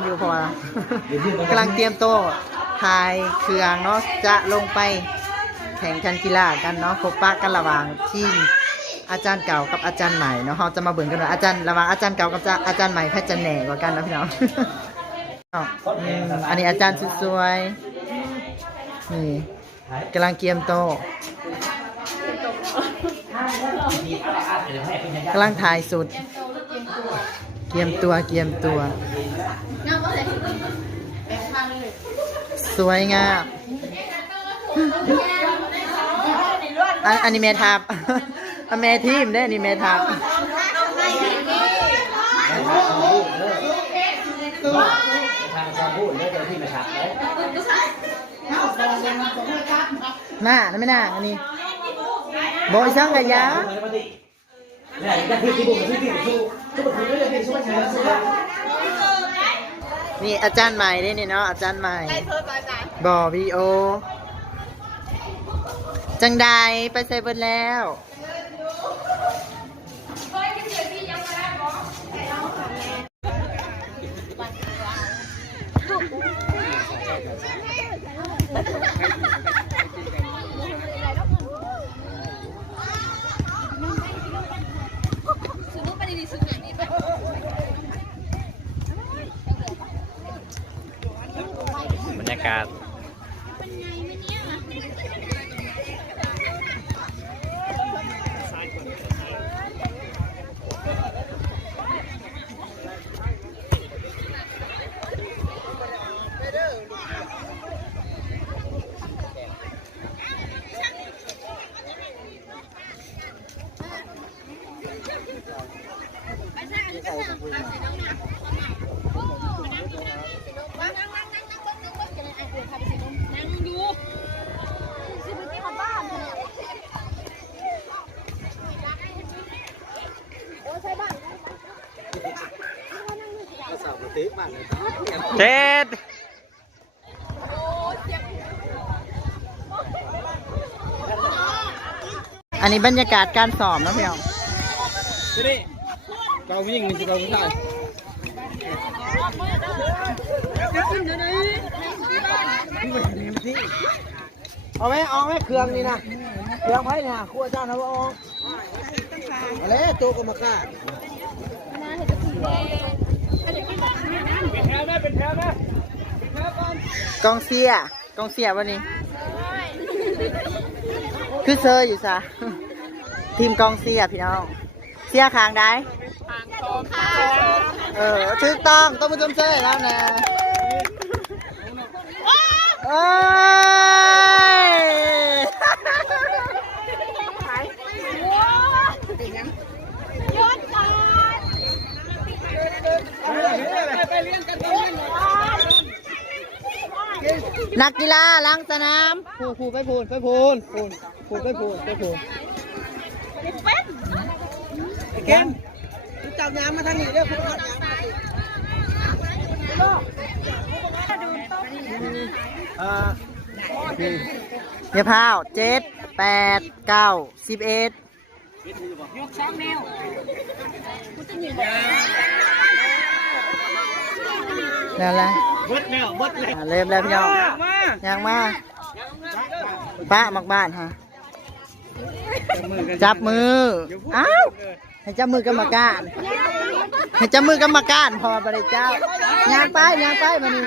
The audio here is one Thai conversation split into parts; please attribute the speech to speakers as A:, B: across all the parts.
A: กันอยู่เพราะว่ากำลังเตรียมโต๊ะถ่ายเครื่องเนาะจะลงไปแข่งขันกีฬากันเนาะพบปะกันระหว่างทีมอาจารย์เก่ากับอาจารย์ใหม่เนาะเราจะมาเบิ่งกันว่าอาจารย์ระหว่างอาจารย์เก่ากับอาจารย์ใหม่ใครจะแหน่กว่ากันนะพี่น้องอ้าวอืมอันนี้อาจารย์สุดสวยนี่กำลังเตรียมโต๊ะกำลังถ่ายสุด เกียมตัวเกียมตัว สวยงามอันอันนี้เมทับอันเมทีมได้ออันนี้เมทับ
B: ทางจะพูดเรื่องที่มาชักเลย
A: หน้านั่นไม่น่าอันนี้บอยช่างกะยา
B: เนี่ยะพูดที่บุกที่ที่สู้สู้กับคุณเรื่องที่สู้ไม่ใช่สู้
A: นี่อาจารย์ใหม่ได้นี่เนาะอาจารย์ใหม่บอวีโอ จังใดไปใส่เบิดแล้ว
B: บรรยากาศ
C: นั่งอยู่สิบปีเขาบ้านเนี่ยโอ้ใช่บ้าน
B: สาวตีบ้านเลย
A: เจ็ดอันนี้บรรยากาศการสอบนะพี่น้อง
B: ทีนี้เราวิ่งมันจะเราวิ่งได้เอาไหมเอาไหมเครื่องนี่นะเครื่องไผ่เนี่ยครัวเจ้านะว่าเอาอะไรตัวกรรมการ
A: กองเสียกองเสียวันนี้ คือเซอร์อยู่ซะทีมกองเสียพี่น้อง เสียคางได้เออถูกต้องต้องมาจมเซ่แล้วนะเอ้ย
C: ยอดก่อน
A: นักกีฬาล้างสนามพูพูไปพูนไปพูนพูนพูนไปพูนไปพูน
B: ไอ้เก่งจับน้ำมาทางนี้เรียกคุณจับน้ำมาอ่า
A: เดี๋ยวพาวเจ็ดแปดเก้าสิบเอ็ดนั่นแหละ
B: เบิดแล้วเบิดแล้ว
A: อะเริ่มแล้วพี่น้อง
B: มา
A: ยังมาป้ามักบ้านฮะจับมืออ้าวให้จับมือกรรมการให้จับมือกรรมการพอบริเจ้ายางไปยางไปมานี่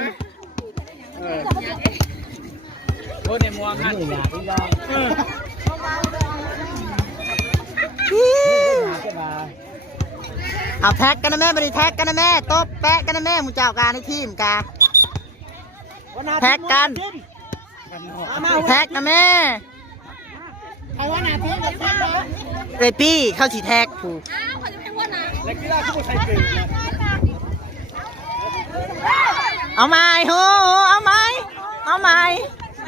B: โอ้ในมัวกันอยากไปลองเออ
A: เอาแท็กกันนะแม่บริแท็กกันนะแม่ตบแปะกันนะแม่หมูเจ้าการในทีมกา แท็กกัน แท็กนะแม่
C: ใครว่าหนาเพื่อนกับแซ่บเหรอ
A: เรปี้เข้าสีแท็กผูก
C: อ้าวเขาจะเป็นว่าหนา
B: แล้วกีฬาที่ผู้ชายเก่งนะ
A: เอาไม้โหเอาไม้เอาไม้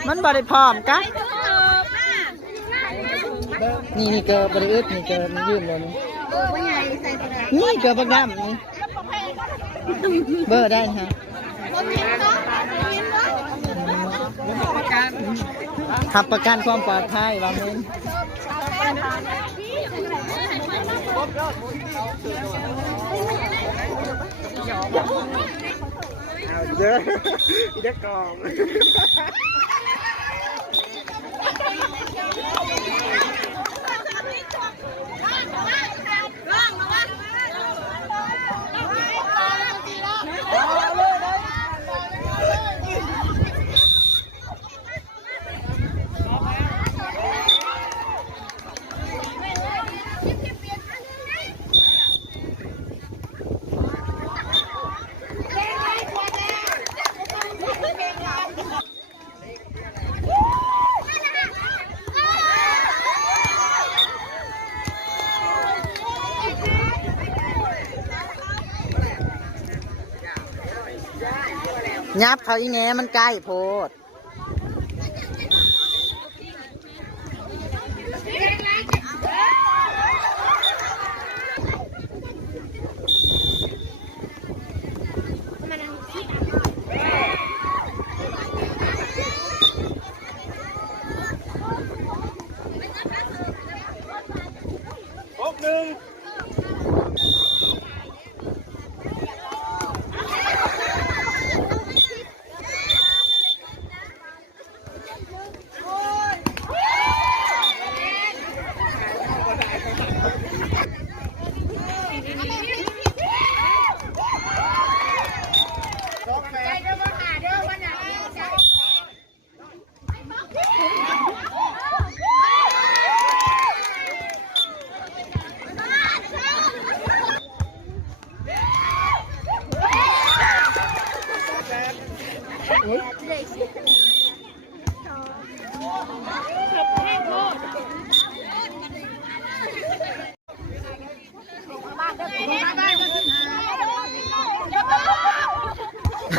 A: มันบริพร้อมกะ
C: เออหน้า
A: นี่นี่เกิดบริอึดนี่เกิดมันยืมเลยนี่
C: เออว่าไงใส่ตัวไหน
A: นี่เกิดบักดำนี่เบอร์ได้นะฮะ
C: คนเห็นเนาะเห็นเนาะ
A: ขับประกันความปลอดภัยบางเงิน
C: พี่
B: เด้ออีเด็กกอง
A: ยับเขาอีแหนมันใกล้โพด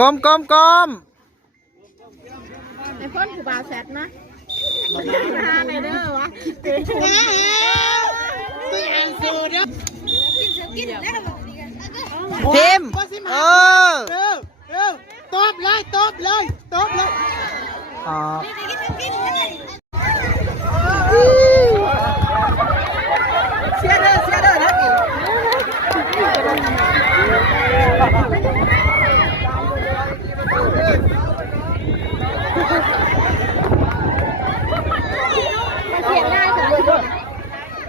B: ก
A: ลมกลมกลม
C: ไอ้พ่นผู้บ่าวแซดนะมาหาในเด้อวะกินกินแล้ว
A: ทีมเออ
B: เร็วเร็วตบเลยตบเลยตบเลย
A: ออก
B: เสียเด้อเสียเด้อนะอี
C: เสียงได้ถึงเลย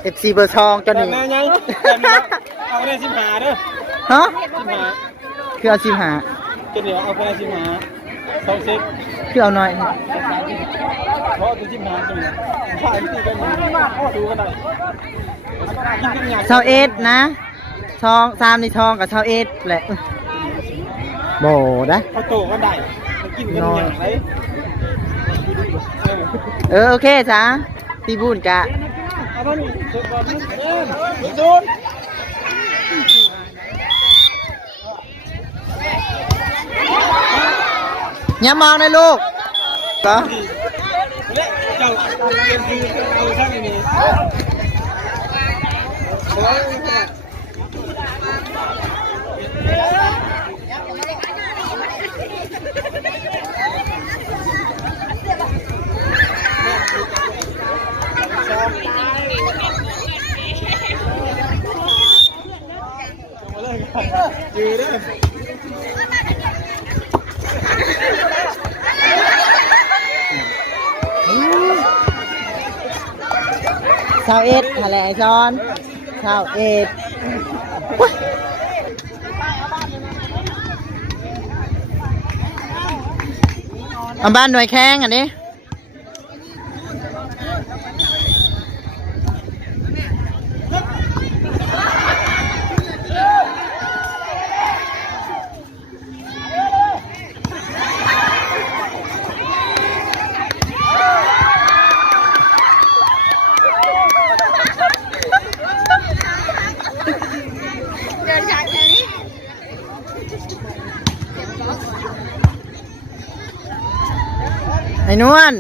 A: เอฟซีเบอร์ทองจน
B: แต่
A: นี่
B: แม่ยังแต่แม่เอาได้สิบหาเด้อ
A: ฮะ
B: สิบหา
A: คือเอาชิมหา
B: จะเดี๋ยวเอาไปได้สิบหาสองเซ็ก
A: คือเอาหน่อย
B: เพราะตัวสิบหาจะมีฝ่ายที่กันดูกันได้กินกันอย่าง
A: เชาเอ็ดนะทองสามในทองกับเชาเอ็ดแหละโบนะ
B: เขาโตกันได้กินกันอย่างไร
A: เออ โอเคจ้าตีบุญกะ
B: เอาบ้านเด็กบอลเอ็มศูนย์
A: อย่ามองนะลูกก็
B: และเจ้าเป็นคือเอาช่างนี้ ยืดเลย
A: เชาเอ็ดทะเลไอซอนเชาเอ็ดอุ๊ยเอาบ้านหน่วยแข้งอันนี้
C: เดินจากนี้
A: ไอ้ นวล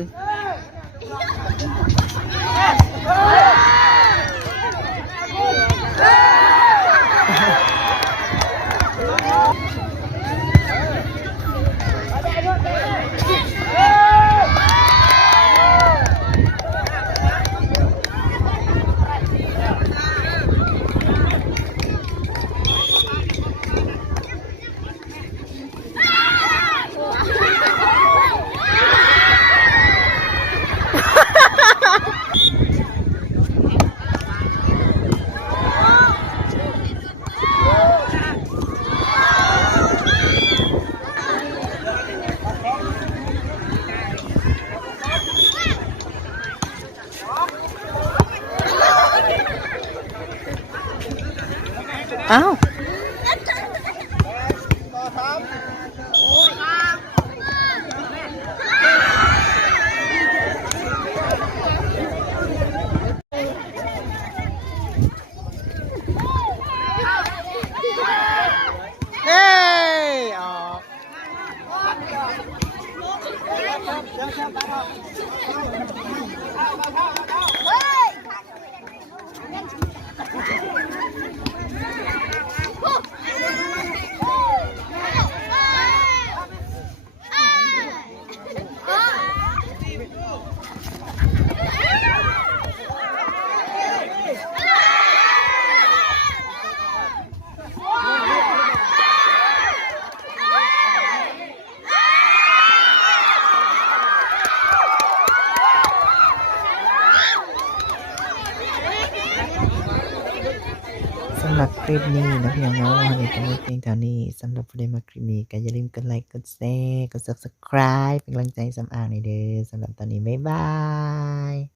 A: อ้าเอ้ยออกสำหรับค ลิปนี้นะพี่น้องเนาะวันนี้ก็หมดเพียงเท่านี้สำหรับผู้ใดมาคลิปนี้ก็อย่าลืมกดไลค์กดแชร์กด subscribe เป็นกำลังใจสำอางในเด้อสำหรับตอนนี้บ๊ายบาย